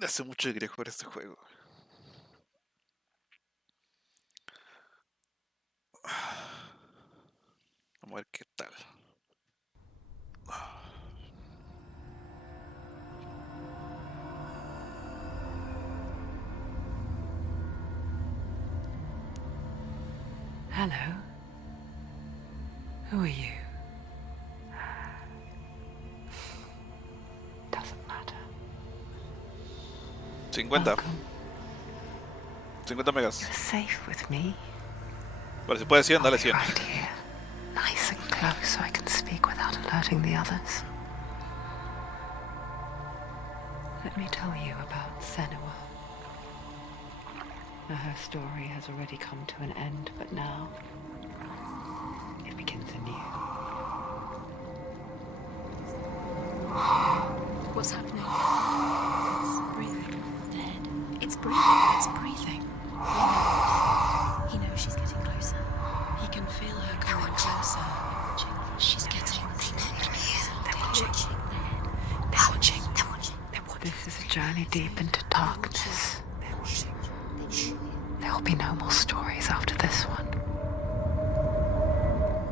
Hace mucho que quería jugar este juego. Vamos a ver qué tal. Hello. Who are you? Doesn't matter. 50. Welcome. 50 megas. You're safe with me. Vale, si puede 100, I'll dale be 100. right here, nice and close, so I can speak without alerting the others. Let me tell you about Senua. Her story has already come to an end, but now it begins anew. What's happening? It's breathing. The head. It's breathing. It's breathing. He knows she's getting closer. He can feel her coming closer. She's getting closer. They're watching. They're watching. They're watching. They're watching. This is a journey deep into darkness. They're watching. There will be no more stories after this one.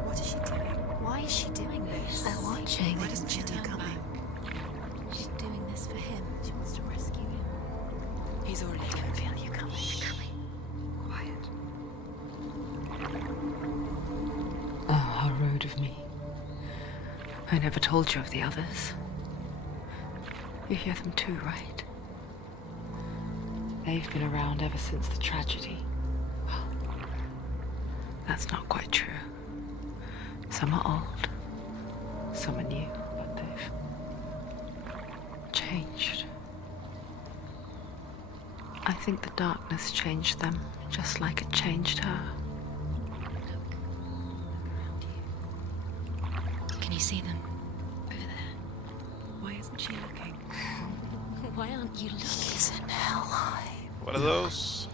What is she doing? Why is she doing this? They're watching. Why doesn't she turn back? She's doing this for him. She wants to rescue him. He's already going to feel you coming. Quiet. Oh, how rude of me. I never told you of the others. You hear them too, right? They've been around ever since the tragedy. Well, that's not quite true. Some are old, some are new, but they've changed. I think the darkness changed them, just like it changed her. Can you see them? Over there. Why isn't she looking? Why aren't you looking? He's in hell high. What are those?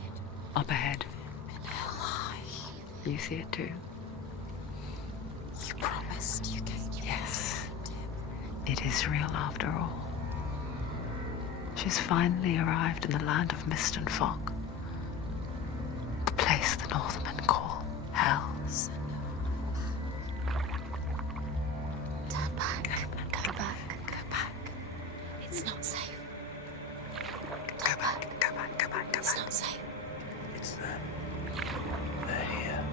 Up ahead. In hell high. You see it too? You promised you came. Yes. It is real after all. She's finally arrived in the land of mist and fog. The place the Northmen call hell. Turn back. Go back. Go back. It's not safe. Go back, go back, go back, go It's back. not safe. It's them. They're here.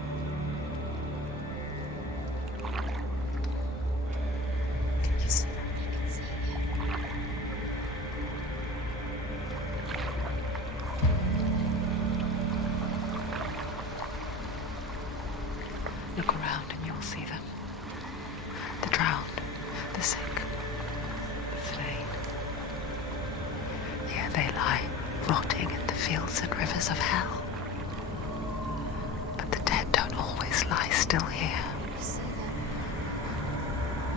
You see them? I can see you. Look around and you'll see them. The drowned, the sick, the slain. Here they lie, rotting in the fields and rivers of hell. But the dead don't always lie still here. You see them?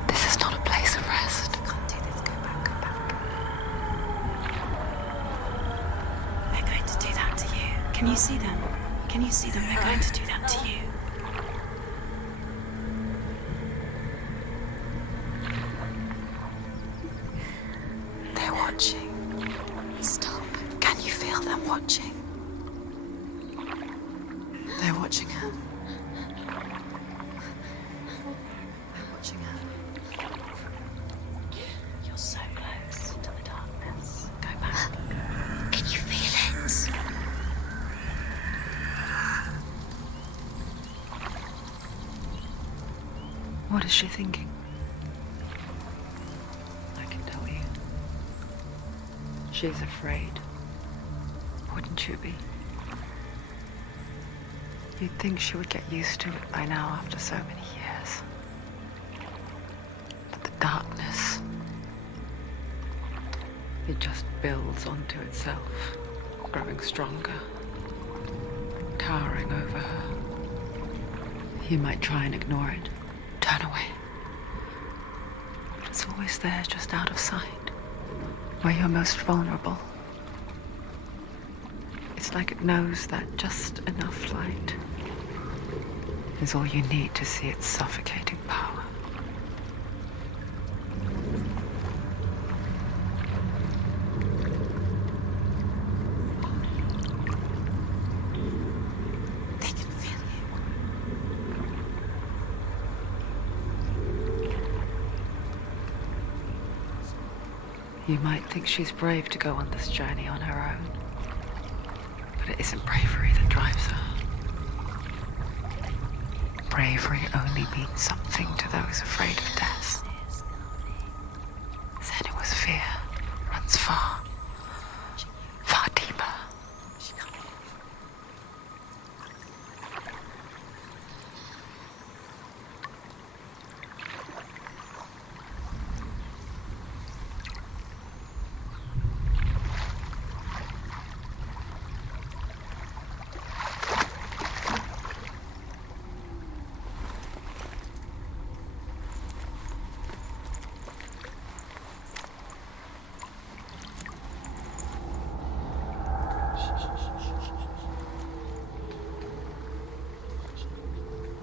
This is not a place of rest. You can't do this. Go back. Go back. They're going to do that to you. Can you see them? Can you see them? They're going to do that to you. They're watching. Stop. Can you feel them watching? They're watching her. They're watching her. You're so close to the darkness. Go back. Can you feel it? What is she thinking? I can tell you. She's afraid. Wouldn't you be? You'd think she would get used to it by now after so many years. But the darkness, it just builds onto itself, growing stronger, towering over her. You might try and ignore it, turn away. But it's always there, just out of sight, where you're most vulnerable. It's like it knows that just enough light is all you need to see its suffocating power. You might think she's brave to go on this journey on her own, but it isn't bravery that drives her. Bravery only means something to those afraid of death. Then it was fear, runs far, far deeper.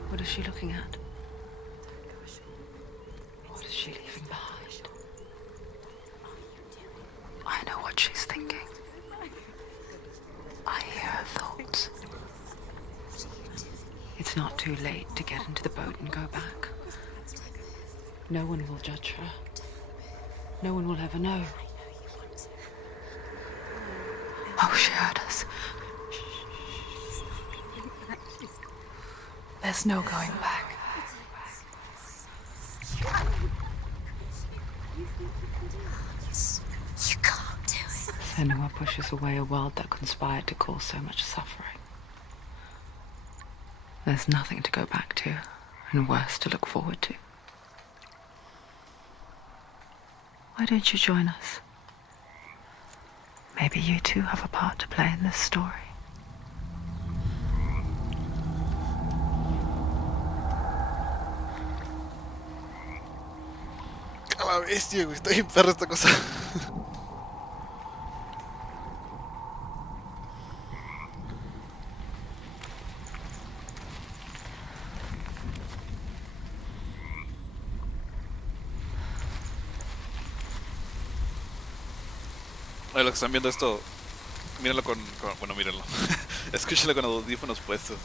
What is she looking at? What is she leaving behind? I know what she's thinking. I hear her thoughts. It's not too late to get into the boat and go back. No one will judge her. No one will ever know. Oh, she heard us. There's no going back. You can't do it. Senua pushes away a world that conspired to cause so much suffering. There's nothing to go back to, and worse to look forward to. Why don't you join us? Maybe you too have a part to play in this story. A la bestia, güey. Está bien perra esta cosa. Oye, los que están viendo esto, mírenlo bueno, mírenlo. Escúchenlo con los audífonos puestos.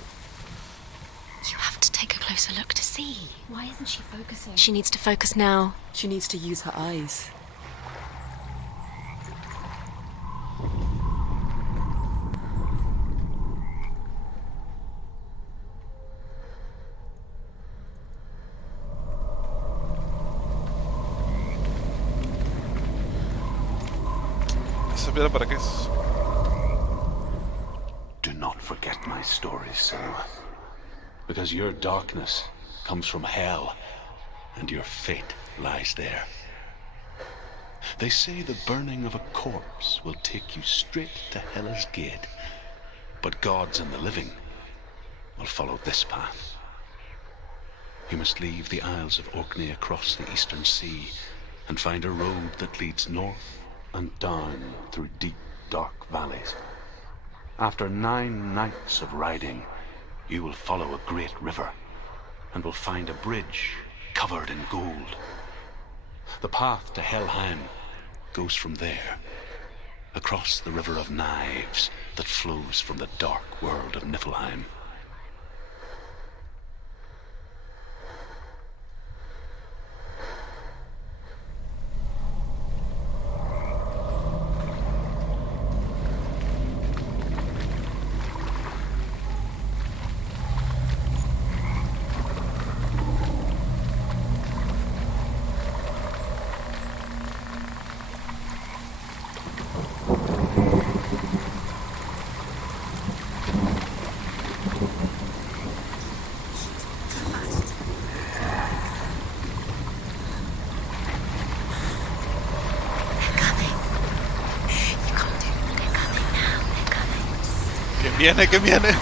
You have to take a closer look to see. Why isn't she focusing? She needs to focus now. She needs to use her eyes. ¿Esa piedra para qué es? Do not forget my stories, Senua. Because your darkness comes from hell, and your fate lies there. They say the burning of a corpse will take you straight to Hela's gate, but gods and the living will follow this path. You must leave the Isles of Orkney across the eastern sea, and find a road that leads north and down through deep, dark valleys. After 9 nights of riding, you will follow a great river, and will find a bridge covered in gold. The path to Helheim goes from there, across the river of knives that flows from the dark world of Niflheim. ¿Qué viene?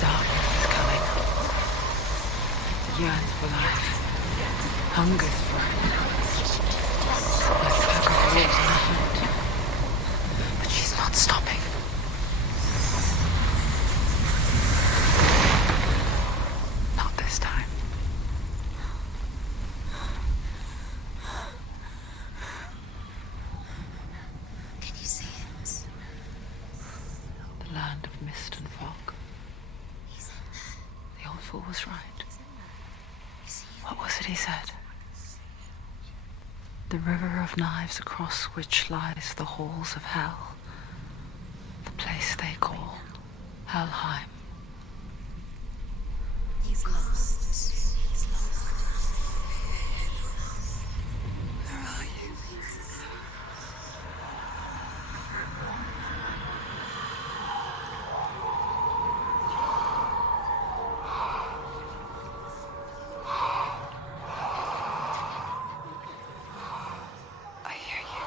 Darkness is coming. Yearns for life. Hungers for it. Like tug of war in her hand. But she's not stopping. Not this time. mist and fog. The old fool was right. What was it he said? The river of knives across which lies the halls of hell. The place they call Helheim. He's lost. He's lost. Where are you? I hear you.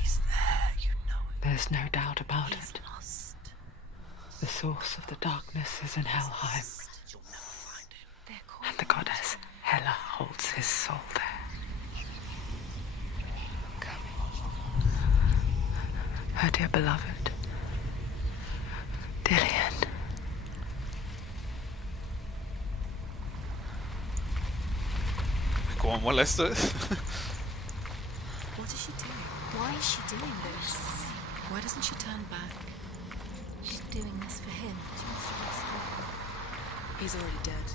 He's there, you know it. There's no doubt about He's it. lost. The source of the darkness is in Helheim, You'll never find him. They're and the goddess Hela holds his soul there. Her dear beloved, Dillian. ¿Cómo molesto es? What is she doing? Why is she doing this? Why doesn't she turn back? She's doing this for him. She wants to rescue him. He's already dead.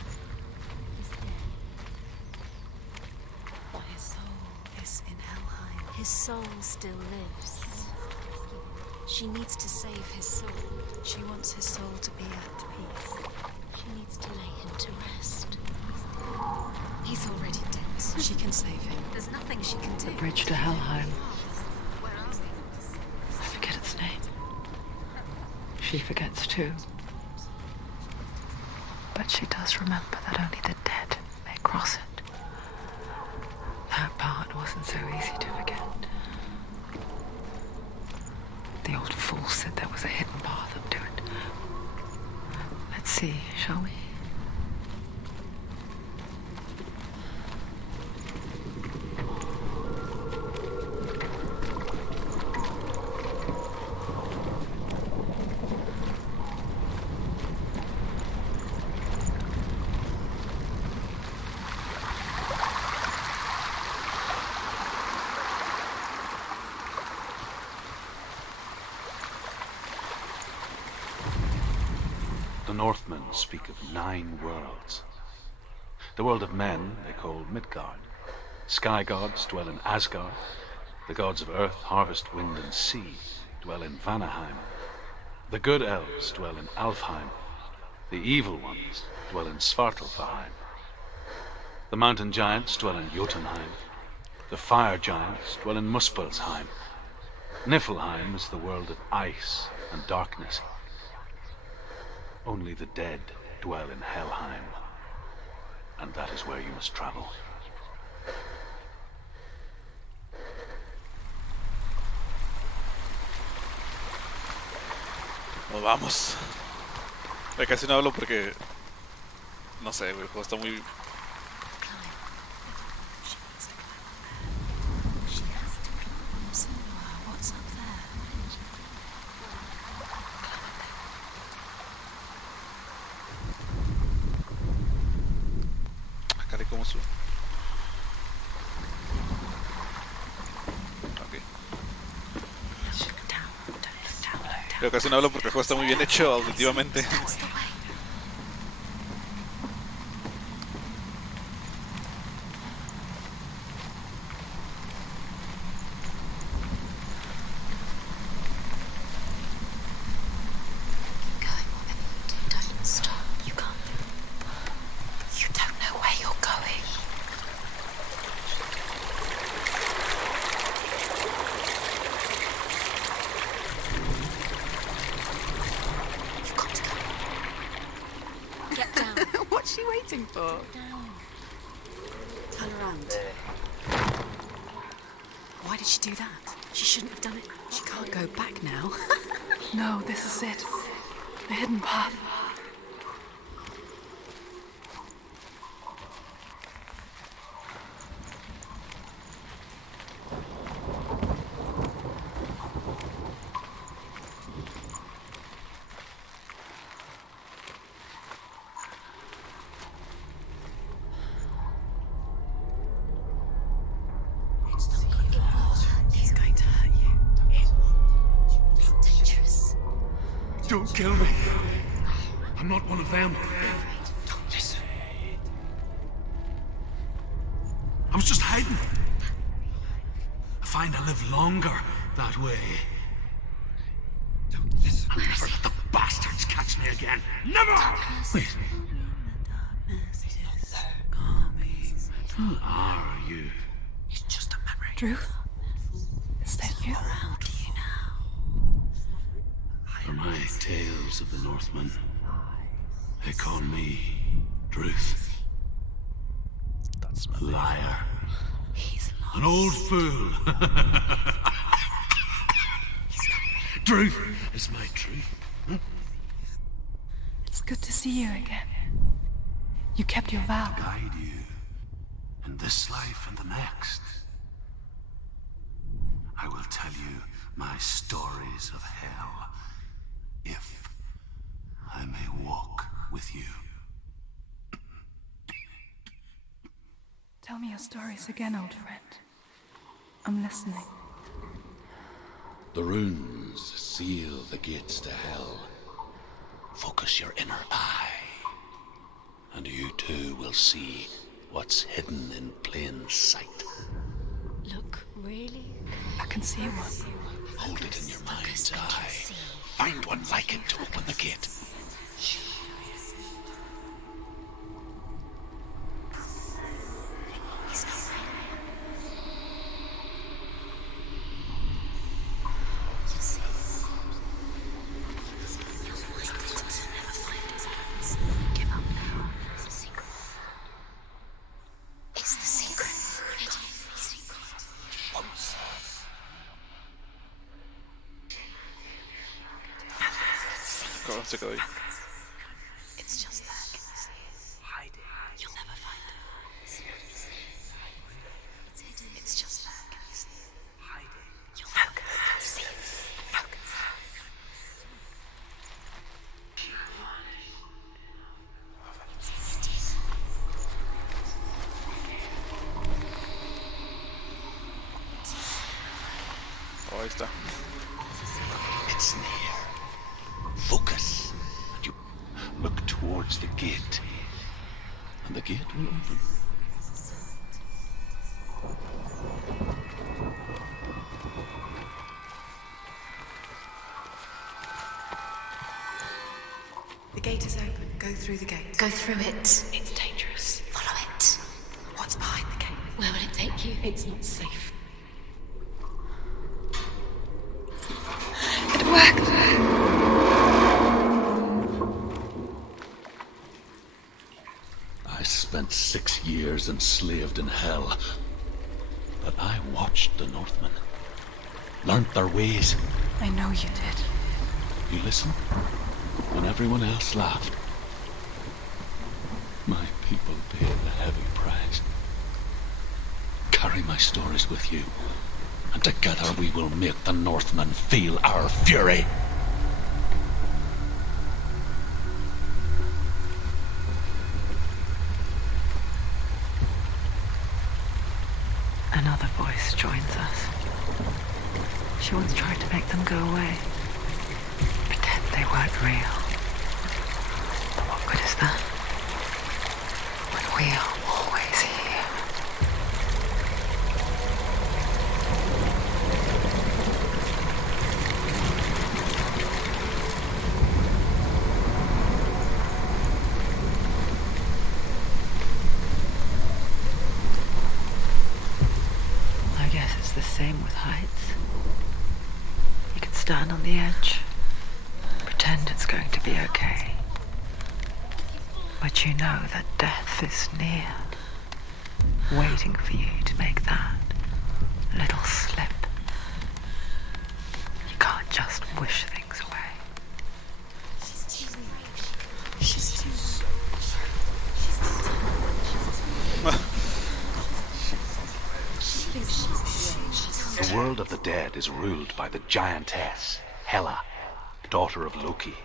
He's dead. But his soul is in Helheim. His soul still lives. She needs to save his soul. She wants his soul to be at peace. She needs to lay him to rest. He's already dead. She can save him. There's nothing she can do. The bridge to Helheim. Where are we? I forget its name. She forgets too. But she does remember that only the dead may cross it. That part wasn't so easy to forget. The old fool said there was a hidden path up to it. Let's see, shall we? The Northmen speak of 9 worlds. The world of men they call Midgard. Sky gods dwell in Asgard. The gods of earth, harvest, wind, and sea dwell in Vanaheim. The good elves dwell in Alfheim. The evil ones dwell in Svartalfheim. The mountain giants dwell in Jotunheim. The fire giants dwell in Muspelheim. Niflheim is the world of ice and darkness. Only the dead dwell in Helheim, and that is where you must travel. Nos vamos. Ya casi no hablo porque... No sé, güey, el juego está muy... Climb. She needs to climb up there. She has to climb. Senua, what's up there? Acá le como su... Ok. Yo casi no hablo porque el juego está muy bien hecho auditivamente. That's the way. Keep going, whatever you do, don't stop. You can't. You don't know where you're going. You've got to go. Get down. What's she waiting for? Down. Turn around. Why did she do that? She shouldn't have done it. She can't go back now. No, this is it. The hidden path. It's the Don't kill me. I'm not one of them. Don't listen. I was just hiding. I find I live longer that way. Don't listen. I'll never let the bastards catch me again. Never! Wait. Who are you? It's just a memory. Drew? Is that you? Around you now. For my tales of the Northmen, they call me Druth. That's my A liar. He's lost. An old fool. Druth is my truth. It's good to see you again. You kept your vow. Guide you in this life and the next. I will tell you my stories of hell, if I may walk with you. Tell me your stories again, old friend. I'm listening. The runes seal the gates to hell. Focus your inner eye, and you too will see what's hidden in plain sight. Look, really? I can see one. Hold it in your mind's eye. Find one like it to open the gate. He's not right. You see? Never find his hands. Give up now. It's a secret. It's the secret. It is the secret. Cabrón, se quedó ahí. It's just there. Can you see it? You'll never find it. It's just there. Can you see it? You'll never see it. Focus. Oh, ahí está. It's near. Focus. And you look towards the gate. And the gate will open. The gate is open. Go through the gate. Go through it. It's dangerous. Follow it. What's behind the gate? Where will it take you? It's not safe. It worked. I spent 6 years enslaved in hell. But I watched the Northmen. Learnt their ways. I know you did. You listened when everyone else laughed. My people paid a heavy price. Carry my stories with you, and together we will make the Northmen feel our fury. Another voice joins us. She once tried to make them go away. Pretend they weren't real. But what good is that? When we are always here. I guess it's the same with heights. You can stand on the edge, pretend it's going to be okay. But you know that death is near, waiting for you to make that little slip. You can't just wish things away. The world of the dead is ruled by the giantess, Hela, daughter of Loki.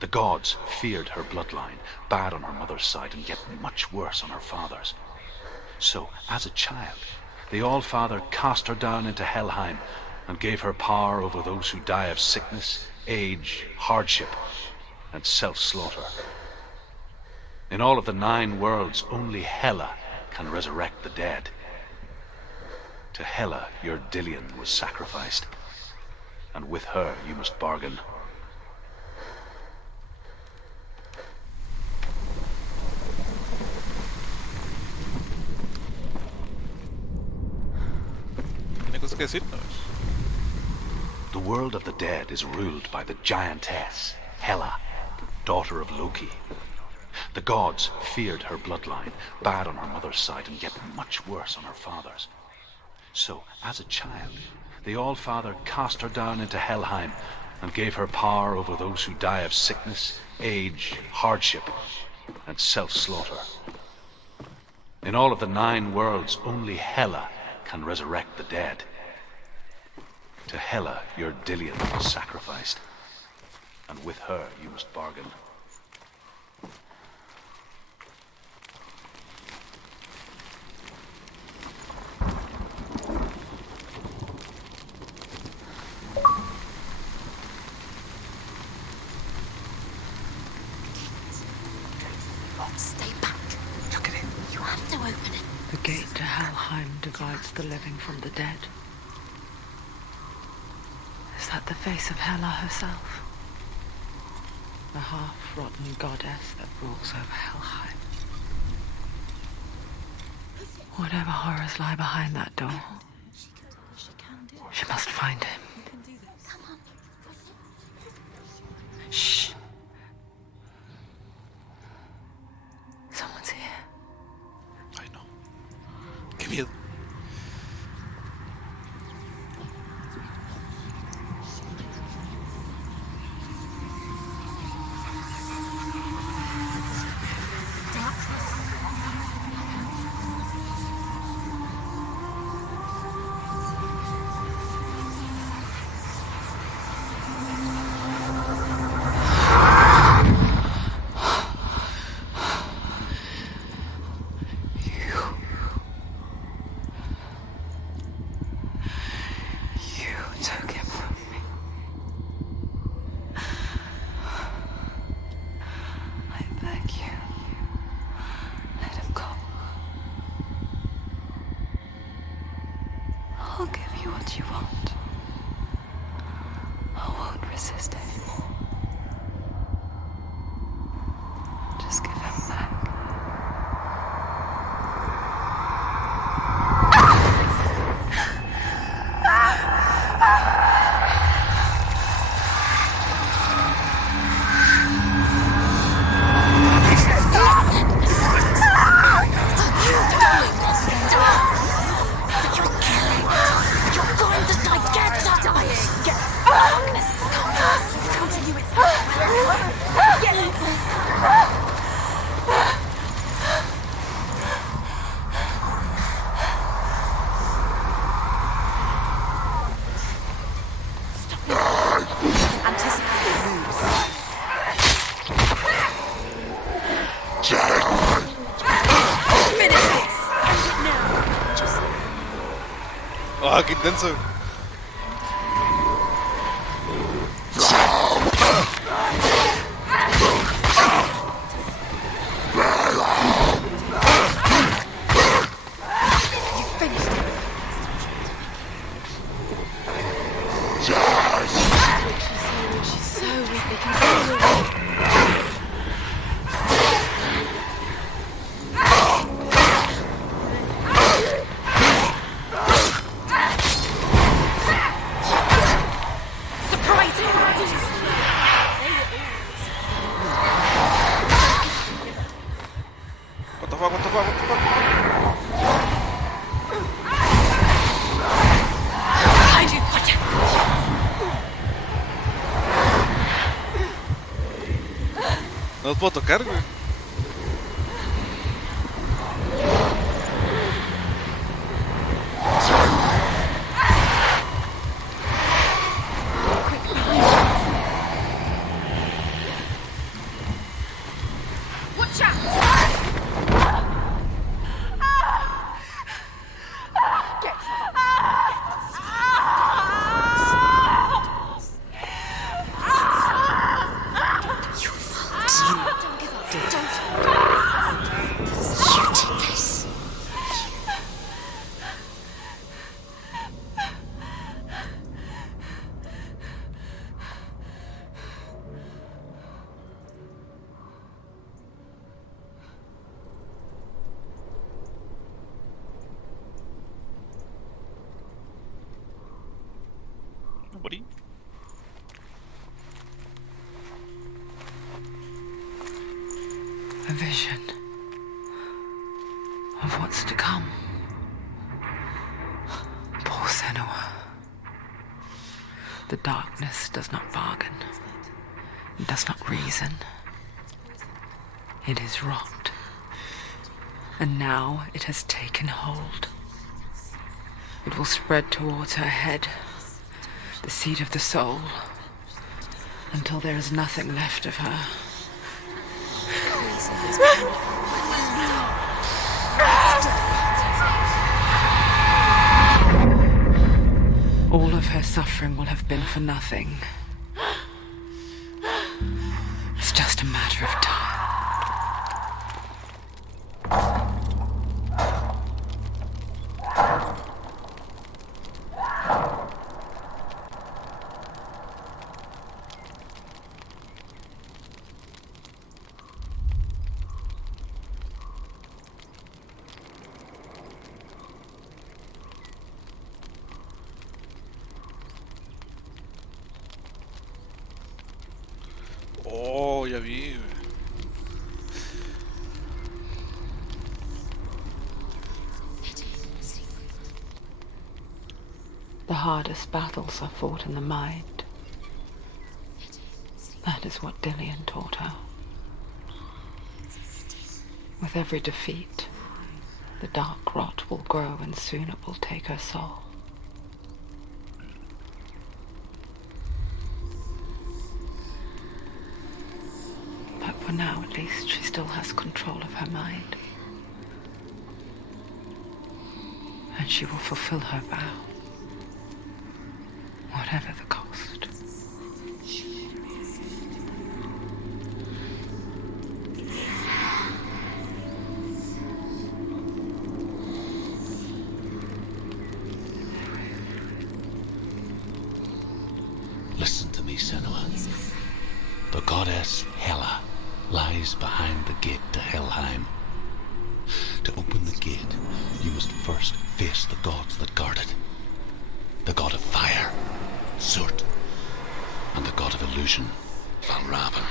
The gods feared her bloodline, bad on her mother's side and yet much worse on her father's. So, as a child, the All-Father cast her down into Helheim and gave her power over those who die of sickness, age, hardship, and self-slaughter. In all of the 9 worlds, only Hela can resurrect the dead. To Hela, your Dillion was sacrificed, and with her you must bargain. ¿Tiene cosas que decirnos? The world of the dead is ruled by the giantess, Hela, daughter of Loki. The gods feared her bloodline, bad on her mother's side and yet much worse on her father's. So, as a child, the All-Father cast her down into Helheim and gave her power over those who die of sickness, age, hardship, and self-slaughter. In all of the 9 worlds, only Hela can resurrect the dead. To Hela, your Dillion was sacrificed, and with her you must bargain. Stay back. Look at it. You have to open it. The gate to Helheim divides the living from the dead. Is that the face of Hela herself? The half-rotten goddess that rules over Helheim. Whatever horrors lie behind that door, She can do it. she must find him. You can do this. Come on. Shh. Someone's here. Ay, no. Qué miedo. You took him from me. I beg you, let him go. I'll give you what you want. I won't resist anymore. Just give him back. You're going to die. Get dying. Get. Darkness is coming. It's come to you. It's get anticipate the moves. Finish this. Now. Just ¡Ah, qué intenso! finish it. She's so weak. They can see her. Surprise him! What the fuck, what the fuck, what the fuck? Behind you! Watch it! No los puedo tocar, güey. Watch out! Get A vision of what's to come. Poor Senua. The darkness does not bargain. It does not reason. It is rot. And now it has taken hold. It will spread towards her head, the seat of the soul, until there is nothing left of her. All of her suffering will have been for nothing. It's just a matter of time. Oh, ya vi, güey. The hardest battles are fought in the mind. That is what Dillian taught her. With every defeat, the dark rot will grow and soon it will take her soul. But for now, at least, she still has control of her mind. And she will fulfill her vow, whatever the cost. Listen to me, Senua. The goddess Hela lies behind the gate to Helheim. To open the gate, you must first face the gods that guard it. The god of fire, Surt, and the god of illusion, Valravn.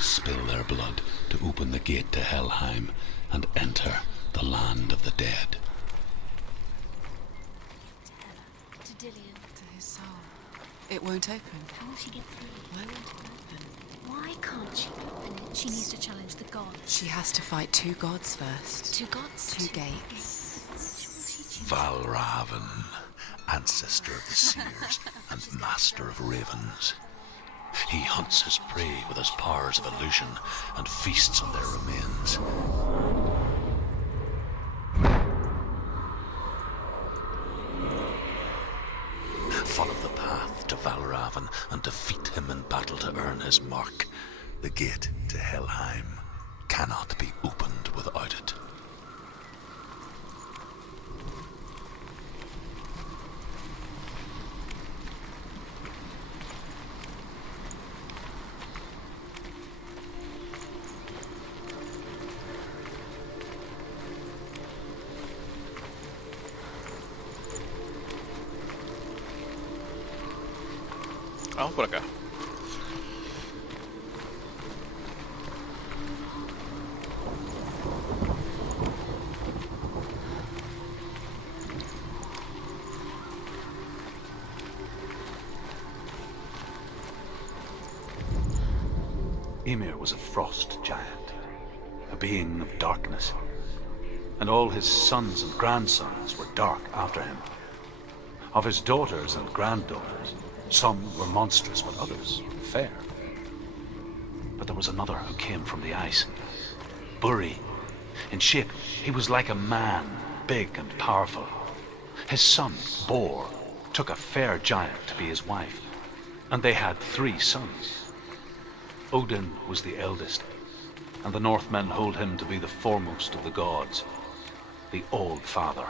Spill their blood to open the gate to Helheim and enter the land of the dead. To Dillian. To his soul. It won't open. How will she get through? Why won't it open? Why can't she open it? She needs to challenge the gods. She has to fight two gods first. Two gods? Two gates. Valravn, ancestor of the seers and master of ravens. He hunts his prey with his powers of illusion and feasts on their remains. Follow the path to Valravn and defeat him in battle to earn his mark. The gate to Helheim cannot be opened without it. Vamos por acá. Ymir was a frost giant, a being of darkness, and all his sons and grandsons were dark after him. Of his daughters and granddaughters, some were monstrous, but others fair. But there was another who came from the ice. Buri. In shape, he was like a man, big and powerful. His son, Bor, took a fair giant to be his wife, and they had 3 sons. Odin was the eldest, and the Northmen hold him to be the foremost of the gods, the All-Father.